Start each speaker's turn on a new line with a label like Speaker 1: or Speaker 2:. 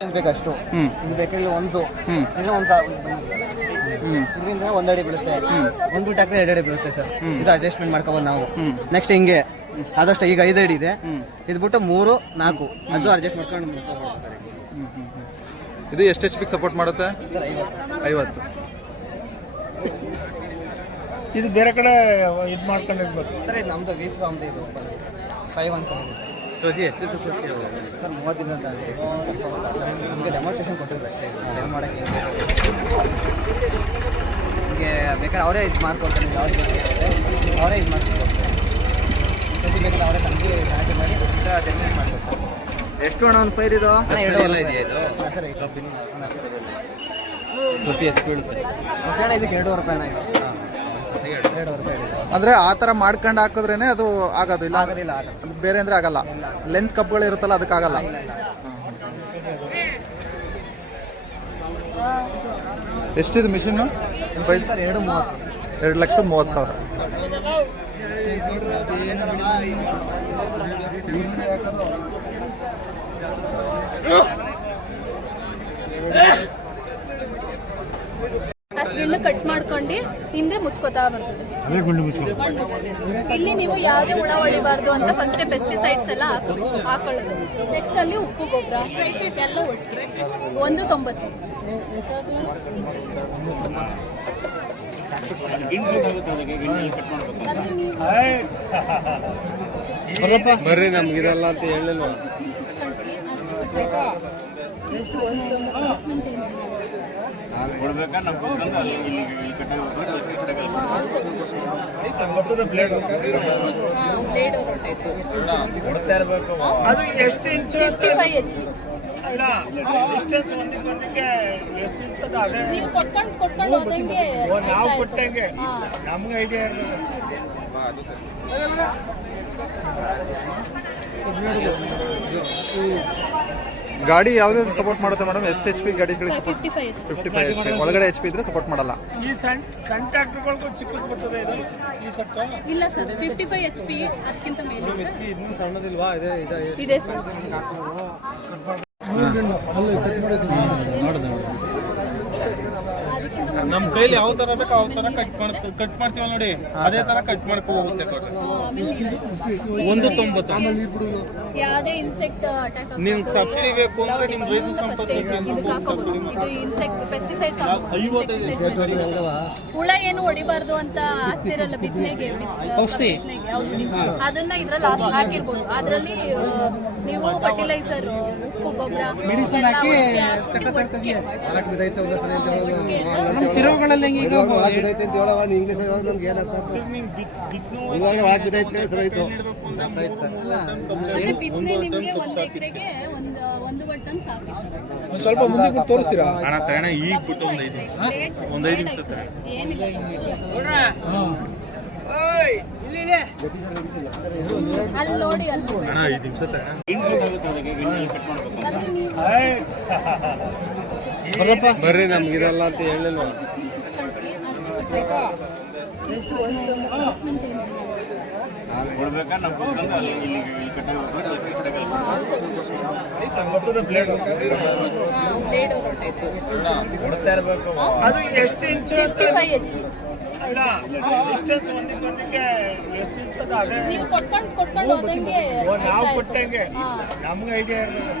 Speaker 1: ಬೇಕಷ್ಟು.
Speaker 2: ಹ್ಮ್.
Speaker 1: ಇದು ಬೇಕಾದ್ರೆ ಒಂದು. ಇದು ಒಂದು ಇದರಿಂದ ಒಂದು ಅಡಿ ಬೀಳುತ್ತೆ ಒಂದು ಬಿಟ್ಟು ಹಾಕಿದ್ರೆ ಎರಡು ಅಡಿ ಬೀಳುತ್ತೆ ಸರ್. ಇದು ಅಡ್ಜಸ್ಟ್ಮೆಂಟ್ ಮಾಡ್ಕೋಬೋದು ನಾವು. ನೆಕ್ಸ್ಟ್ ಹಿಂಗೆ. ಆದಷ್ಟು ಈಗ ಐದು ಅಡಿ ಇದೆ. ಇದು ಬಿಟ್ಟು ಮೂರು ನಾಲ್ಕು. ಅದು ಅಡ್ಜಸ್ಟ್ ಮಾಡ್ಕೊಂಡು
Speaker 2: ಇದು ಎಷ್ಟು ಎಚ್ ಪಿಗೆ ಸಪೋರ್ಟ್ ಮಾಡುತ್ತೆ? ಐವತ್ತು.
Speaker 3: ಇದು ಬೇರೆ ಕಡೆ ಇದು ಮಾಡ್ಕೊಂಡಿರ್ಬೇಕು
Speaker 1: ಸರ್ ಇದು ನಮ್ದು ವೀಸ್ ಫಾರ್ಮ್ದು ಇದು ಫೈವ್ ಒನ್ ಸೆವೆನ್
Speaker 2: ಸೋಸಿ ಎಷ್ಟು ಸೋಸಿ
Speaker 1: ಸರ್ ಮೂವತ್ತು ದಿನ ಅಂತ ಅಂದರೆ ನಮಗೆ ಡೆಮಾನ್ಸ್ಟ್ರೇಷನ್ ಕೊಟ್ಟಿರೋದು ಅಷ್ಟೇ ಏನು ಮಾಡೋಕ್ಕೆ ನಿಮಗೆ ಬೇಕಾದ್ರೆ ಅವರೇ ಇದು ಮಾಡ್ಕೊಡ್ತಾರೆ ಯಾವ್ದು ಬೇಕು ಅವರೇ ಇದು ಮಾಡ್ಕೊಡ್ತಾರೆ. ಸತಿ ಬೇಕಾದ್ರೆ ಅವರೇ ತಂಗಿ ಜಾಸ್ತಿ ಮಾಡಿ ಡೆಮೋ ಮಾಡ್ಕೊಡ್ತಾರೆ.
Speaker 2: ಎಷ್ಟು ಹಣ ಒಂದು ಪೈರ್ ಇದು?
Speaker 1: ಎರಡೂವರೆ ಇದೆಯಾ ಹಾಂ, ಸರ್ ಐದು.
Speaker 2: ಸೋಸಿ ಎಷ್ಟು ಬೀಳುತ್ತೆ?
Speaker 1: ಸೋಸಿ ಹಣ ಇದಕ್ಕೆ ಎರಡೂವರೆ ರೂಪಾಯಿ ಹಣ ಇದು. ಹಾಂ. ಇದೆ
Speaker 2: ಅಂದ್ರೆ ಆ ತರ ಮಾಡ್ಕೊಂಡು ಹಾಕಿದ್ರೇನೆ ಅದು ಆಗೋದು ಇಲ್ಲ? ಬೇರೆ ಅಂದ್ರೆ ಆಗಲ್ಲ. ಲೆಂತ್ ಕಪ್ಗಳು ಇರುತ್ತಲ್ಲ ಅದಕ್ಕಾಗಲ್ಲ ಎಷ್ಟಿದೆ ಮಿಷಿನ್
Speaker 1: ಎರಡು ಮೂವತ್ತು.
Speaker 2: ಎರಡು ಲಕ್ಷದ ಮೂವತ್ತು ಸಾವಿರ.
Speaker 4: ಅಷ್ಟನ್ನು ಕಟ್ ಮಾಡ್ಕೊಂಡು ಹಿಂದೆ ಮುಚ್ಕೋತಾ ಬರ್ತದೆ. ಇಲ್ಲಿ ನೀವು ಯಾವುದೇ ಹುಳ ಹೊಡಿಬಾರ್ದು ಅಂತ ಫಸ್ಟ್ ಪೆಸ್ಟಿಸೈಡ್ಸ್ ಎಲ್ಲ ಹಾಕೋ ಹಾಕೊಳ್ಳೋದು. ನೆಕ್ಸ್ಟ್ ಅಲ್ಲಿ ಉಪ್ಪು ಗೊಬ್ಬರ ಎಲ್ಲ ಒಟ್ಟಿಗೆ. ಒಂದು ತೊಂಬತ್ತು.
Speaker 2: ಬರ್ರಿ ನಮ್ಗಿರಲ್ಲ ಅಂತ ಹೇಳಿಲ್ಲ
Speaker 4: ಬ್ಲೇಡ್ ರೊಟೇಟ್
Speaker 3: ಅದು ಎಷ್ಟು inch
Speaker 4: fifty five H P
Speaker 3: ಅಲ್ಲ ಡಿಸ್ಟೆನ್ಸ್ ಒಂದಕ್ಕೆ ಒಂದಕ್ಕೆ ಎಷ್ಟು ಇಂಚ್ ಅದು ಅದೇ
Speaker 4: ನೀವು ಕೊಟ್ಕೊಂಡು ಕೊಟ್ಕೊಂಡು ಹೋದಂಗೆ
Speaker 3: ಓ, ನಾವು ಕೊಟ್ಟಂಗೆ
Speaker 4: ಹಾ.
Speaker 3: ನಮ್ಗೆ ಐಡಿಯಾ ಇರಲಿಲ್ಲ
Speaker 2: ಗಾಡಿ ಯಾವುದೇ ಸಪೋರ್ಟ್ ಮಾಡುತ್ತೆ ಮೇಡಮ್ ಎಷ್ಟು H P ಗಾಡಿಗಳಿಗೆ support
Speaker 4: fifty five H P
Speaker 2: ಒಳಗಡೆ ಎಚ್ ಪಿ ಇದ್ರೆ ಸಪೋರ್ಟ್ ಮಾಡಲ್ಲ
Speaker 3: ಈ ಸಣ್ಣ ಸಣ್ಣ ಟ್ರ್ಯಾಕ್ಟರ್ಗಳಿಗೂ ಚಿಕ್ಕದು ಬರ್ತದೆ ಇದು ಈ
Speaker 4: ಇಲ್ಲ sir fifty five H P ಅದಕ್ಕಿಂತ ಮೇಲೆ
Speaker 2: ಇನ್ನೂ ಸಣ್ಣದಿಲ್ವಾ ಇದೆ ಇದೆ
Speaker 4: ಇದೆ ಸರ್
Speaker 5: ನಮ್ ಕೈಲಿ ಯಾವ ತರ ಬೇಕು ಯಾವ ತರ ಕಟ್ ಮಾಡ್ ಕಟ್ ಮಾಡ್ತೀವಲ್ಲ ನೋಡಿ ಅದೇ ತರ ಕಟ್ ಮಾಡ್ಕೊ ಹೋಗುತ್ತೆ ಒಂದು ತೊಂಬತ್ತು.
Speaker 4: ಯಾವುದೇ ಇನ್ಸೆಕ್ಟ್ ಅಟ್ಯಾಕ್
Speaker 5: ನಿಮ್ ಸಬ್ಸಿಡಿ ಬೇಕು ಅಂದ್ರೆ ನಿಮ್ ರೈತ ಸಂಪತ್ತು
Speaker 4: ಇನ್ಸೆಕ್ಟ್ ಪೆಸ್ಟಿಸೈಡ್ಸ್
Speaker 5: ಐವತ್ತೈದು
Speaker 4: ಹುಳ ಏನು ಹೊಡಿಬಾರ್ದು ಅಂತ ಹಾಕ್ತಿರಲ್ಲ ಬಿತ್ತನೆಗೆ ಔಷಧಿ. ಔಷಧಿ. ಅದನ್ನ ಇದ್ರಲ್ಲಿ ಹಾಕ್- ಹಾಕಿರ್ಬೋದು. ಅದರಲ್ಲಿ ನೀವು ಫರ್ಟಿಲೈಸರ್ ಉಪ್ಪು ಗೊಬ್ಬರ ಮೆಡಿಸಿನ್ ಹಾಕಿ ಮತ್ತೆ ಬಿತ್ತನೆ ನಿಮ್ಗೆ ಒಂದ್ ಒಂದು ಟನ್ ಸಾಕು.
Speaker 3: ಸ್ವಲ್ಪ ಮುಂದೆ ತೋರಿಸ್ತೀರಾ?
Speaker 5: ಅಣ್ಣ ತಗೋಣ ಈಗ ಬಿಟ್ಟು ಒಂದೈದು ಐದು ನಿಮಿಷ. ಒಂದ್ ಐದು ನಿಮಿಷ ತಗೋಣ.
Speaker 4: ಏನಿಲ್ಲ ಅಲ್ಲಿ ನೋಡಿ ಅಲ್ಲಿ
Speaker 5: ಹಣ ಐದು ನಿಮಿಷ
Speaker 2: ಬರ್ರಿ ನಮ್ಗೆ ಇರಲ್ಲ ಅಂತ ಹೇಳಿಲ್ಲ.
Speaker 3: ಅದು ಎಷ್ಟು ಇಂಚು
Speaker 4: 55 HP.
Speaker 3: ಡಿಸ್ಟೆನ್ಸ್ ಒಂದಕ್ಕೆ ಎಷ್ಟು ಇಂಚು ಅದು ಅದೇ
Speaker 4: ನೀವು ಕೊಟ್ಕೊಂಡು ಕೊಟ್ಕೊಂಡು ಹೋದಂಗೆ
Speaker 3: ಓ, ನಾವು ಕೊಟ್ಟಂಗೆ. ನಮ್ಗೆ ಐಡಿಯಾ ಇರಲಿಲ್ಲ